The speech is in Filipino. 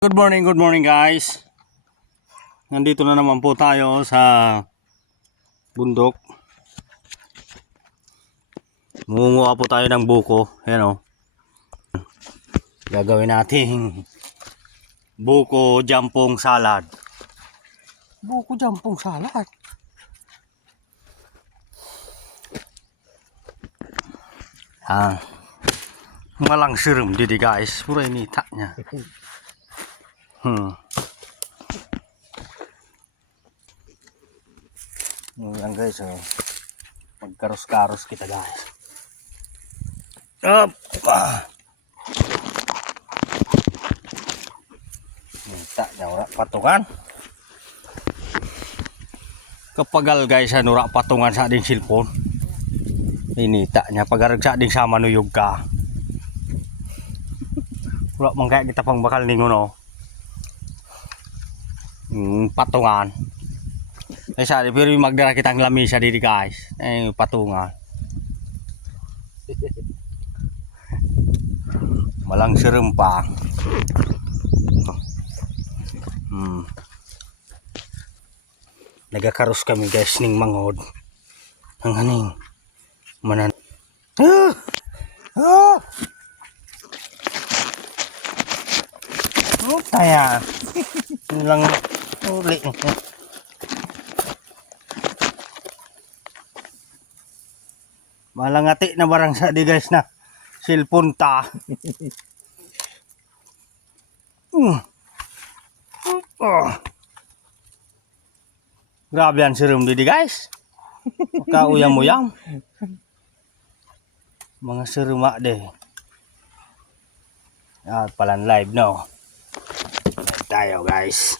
Good morning guys. Nandito na naman po tayo sa bundok. Munguha po tayo ng buko. Ayan o. Gagawin natin buko jampong salad. Buko jampong salad. Malang sirum didi guys. Pura ini taknya. Yan guys, magkaros-karos kita guys. Up. Minta niya ora patungan. Kapagal guys, ora patungan sa ding cellphone. Inita niya pagarag sa ding sama nuyog ka. Ora man kaya kita pang bakal ningon no. Patungan. Ay sari pero magdara kitang lamisa diri guys. Patungan. Malang serem pa. Nagakaros kami guys ning mangod. Ang haning manan. Taya. Lang uli. Malangati na barang sa di guys na cellphone ta. Grabe ang serum di guys. Kauyam-uyam. Mga seruma deh. Palan live no. Tayo guys.